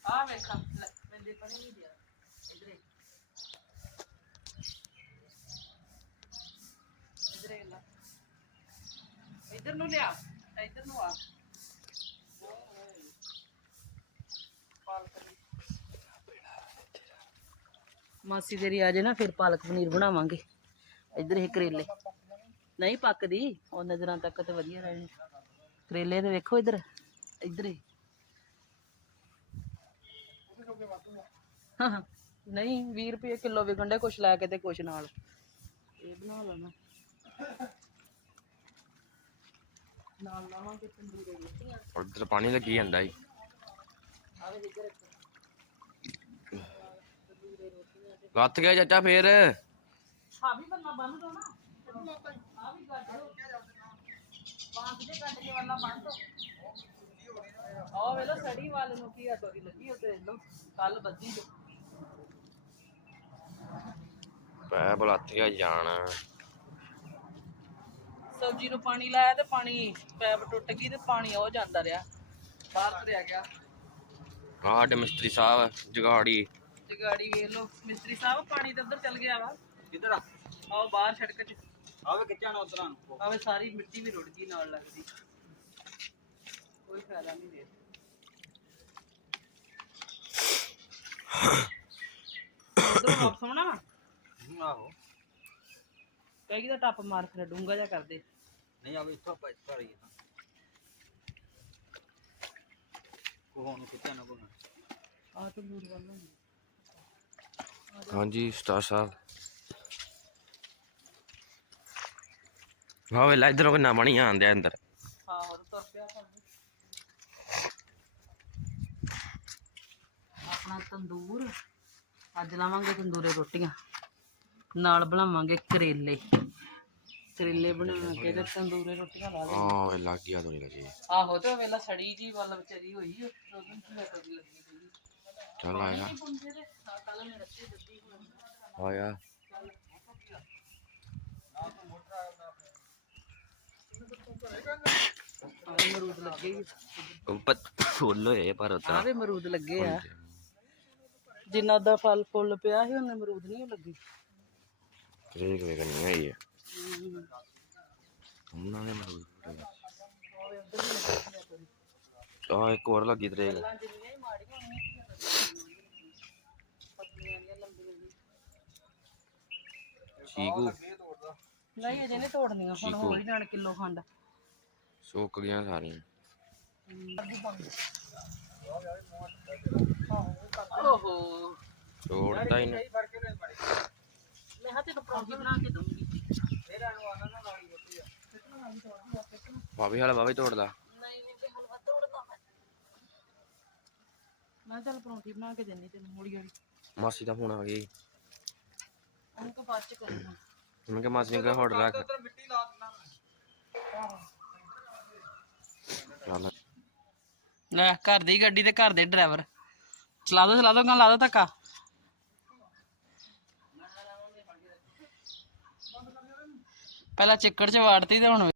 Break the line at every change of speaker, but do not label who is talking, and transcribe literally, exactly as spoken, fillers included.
ਆ ਵੇਖਾਂ ਬੰਦੇ ਪਣੀ ਨਹੀਂ ਦਿਆ ਇਧਰੇ ਇਧਰੇ ਲਾ ਇਧਰ ਨੂੰ ਲਿਆ ਇਧਰ ਨੂੰ ਆ ਮਾਸੀ ਤੇਰੀ ਆ ਜੇ ਨਾ ਫਿਰ ਪਾਲਕ ਪਨੀਰ ਬਣਾਵਾਂਗੇ। ਇੱਧਰ ਇਹ ਕਰੇਲੇ ਨਹੀਂ ਪੱਕਦੀ ਉਹ ਨਜ਼ਰਾਂ ਤੱਕ ਤੇ ਵਧੀਆ ਰਹਿਣੇ ਕਰੇਲੇ ਤੇ ਵੇਖੋ ਇੱਧਰ ਇੱਧਰ ਹੀ ਹਾਂ ਨਹੀਂ ਵੀਹ ਰੁਪਏ ਕਿਲੋ ਵਿਕਣ ਡੇ ਕੁਛ ਲੈ ਕੇ ਤੇ ਕੁਛ ਨਾਲ ਇਹ ਬਣਾ ਲੈਣਾ ਨਾਲ ਲਾਵਾਂਗੇ ਤੰਦੂਰੇ ਰੋਟੀਆਂ
ਉਧਰ ਪਾਣੀ ਲੱਗੀ ਜਾਂਦਾ ਈ
ਆਵੇ ਇੱਧਰ
ਲੱਥ ਗਿਆ ਚਾਚਾ ਫੇਰ
ਹਾਂ ਵੀ ਬੰਨਾ ਬੰਨ ਦੋ ਨਾ ਆ ਵੀ ਕੱਢ ਦੋ ਬਾਂਸ ਦੇ ਕੱਢ ਕੇ ਵਾਲਾ ਬੰਨ ਦੋ ਆ ਵੇਲੋ ਸੜੀ ਵਾਲ ਨੂੰ ਕੀ ਆਟੋ ਦੀ ਲੱਗੀ ਉਹ ਤੇ ਲੋ ਕੱਲ ਬੱਜੀ ਜੋ
ਪੈ ਬਲੱਥ ਗਿਆ ਜਾਣ
ਸਬਜ਼ੀ ਨੂੰ ਪਾਣੀ ਲਾਇਆ ਤੇ ਪਾਣੀ ਪੈਪ ਟੁੱਟ ਗਈ ਤੇ ਪਾਣੀ ਉਹ ਜਾਂਦਾ ਰਿਹਾ ਬਾਹਰ ਤੁਰਿਆ ਗਿਆ
ਆਹ ਸਾਡੇ ਮਿਸਤਰੀ ਸਾਹਿਬ ਜਗਾੜੀ
ਜਗਾੜੀ ਵੇਖ ਲੋ ਮਿਸਤਰੀ ਸਾਹਿਬ ਪਾਣੀ ਤੇ ਉੱਧਰ ਚੱਲ ਗਿਆ ਵਾ
ਕਿੱਧਰ ਆ
ਆਓ ਬਾਹਰ ਸੜਕ 'ਚ
ਆਵੇ ਕਿੱਥੇ ਆਣਾ ਉਧਰਾਂ ਨੂੰ
ਆਵੇ ਸਾਰੀ ਮਿੱਟੀ ਵੀ ਰੁੜ ਗਈ ਨਾਲ ਲੱਗਦੀ ਕੋਈ ਫਾਇਦਾ ਨਹੀਂ ਦੇ ਉਧਰੋਂ ਵਾਪਸ ਆਉਣਾ ਵਾ
ਆਹੋ
ਕਹੇਗੀ ਤਾਂ ਟੱਪ ਮਾਰ ਫਿਰ ਡੂੰਗਾ ਜਿਹਾ ਕਰਦੇ
ਨਹੀਂ ਆਵੇ ਇੱਥੋਂ ਆਪਾਂ ਇੱਥੋਂ ਰਹੀ ਤਾਂ ਕੋਹ ਨੂੰ ਕਿੱਥੇ ਆਣਾ ਕੋਣਾ
ਆ ਤੂੰ ਦੂਰ ਵੱਲ ਨੂੰ
ਹਾਂਜੀ ਸਟਾਰ ਸਾਹਿਬ ਹਾਂ ਵੇਲਾ ਇਧਰੋਂ ਕਿੰਨਾ ਪਾਣੀ ਆਂਦਿਆ ਅੰਦਰ
ਹਾਂ ਹੋਰ ਤੁਰ ਪਿਆ ਕਰਦੇ ਆਪਣਾ ਤੰਦੂਰ ਅੱਜ ਲਾਵਾਂਗੇ ਤੰਦੂਰੇ ਰੋਟੀਆਂ ਨਾਲ ਬਣਾਵਾਂਗੇ ਕਰੇਲੇ ਕਰੇਲੇ ਬਣਾ ਕੇ ਤੇ ਤੰਦੂਰੇ ਰੋਟੀਆਂ ਲਾ ਦੇ
ਹਾਂ ਵੇ ਲੱਗ ਗਿਆ ਤੋੜੀ ਲੱਗੀ
ਆਹੋ ਤੇ ਵੇਲਾ ਸੜੀ ਜੀ ਵੱਲ ਵਿਚਾਰੀ ਹੋਈ ਉਹਨੂੰ ਕੀ ਲੱਗ ਲੱਗੀ ਹੋਈ
ਚੱਲ ਆਇਆ
ਕੱਲ ਮੈਂ ਰੱਖੀ ਦਿੱਤੀ
ਆਇਆ
ਅਮਰੂਦ ਲੱਗੇ
ਉੱਪਰ ਫੁੱਲ ਹੋਏ ਪਰ ਉਤਰਾ
ਆਵੇ ਅਮਰੂਦ ਲੱਗੇ ਆ ਜਿੰਨਾ ਦਾ ਫਲ ਫੁੱਲ ਪਿਆ ਸੀ ਉਹਨੇ ਅਮਰੂਦ ਨਹੀਂ ਲੱਗੇ
ਤਰੀਕ ਵੇ ਕਰਨੀ ਆਈ ਹੈ ਉਹਨਾਂ ਨੇ ਮਰੂਦ ਆ ਇੱਕ ਹੋਰ ਲੱਗੀ ਤਰੀਕ ਚੀਕੂ
ਨਹੀਂ ਅਜੇ ਨਹੀਂ ਤੋੜਨੀਆਂ ਹੁਣ ਹੌਲੀ ਨਾਲ ਕਿਲੋ ਖੰਡ
ਸੁੱਕ ਗਈਆਂ ਸਾਰੀਆਂ
ਓਹੋ
ਤੋੜਦਾ ਹੀ ਨਹੀਂ
ਮੈਂ ਹੱਥੇ ਤੋਂ ਪਰੌਂਠੀ ਬਣਾ ਕੇ ਦਊਂਗੀ
ਭਾਵੇਂ ਹਾਲਾ ਬਾਬੇ ਤੋੜਦਾ
ਨਹੀਂ ਨਹੀਂ ਤੇ ਹਲਵਾ ਤੋੜਦਾ ਮੈਂ ਚੱਲ ਪਰੌਂਠੀ ਬਣਾ ਕੇ ਦੇਣੀ ਤੈਨੂੰ ਮੂੜੀ ਵਾਲੀ
ਮਾਸੀ ਦਾ ਫੋਨ ਆ ਗਿਆ
ਉਹਨੂੰ ਕੋ ਬਾਅਦ ਚ ਕਰੂੰਗਾ
ਮੈਂ ਕਿਹਾ ਮਾਸੀ ਨੇ ਹੋਟਲ ਰੱਖ
ਉਧਰ ਮਿੱਟੀ ਲਾ ਦਿੰਦਾ
ਚੱਲ
ਲੈ ਘਰ ਦੀ ਗੱਡੀ ਤੇ ਘਰ ਦੇ ਡਰਾਈਵਰ ਚਲਾ ਦੋ ਚਲਾ ਦੋ ਗਾ ਲਾ ਦੋ ਧੱਕਾ ਪਹਿਲਾਂ ਚਿੱਕੜ ਚ ਵਾੜਤੀ ਤੇ ਹੁਣ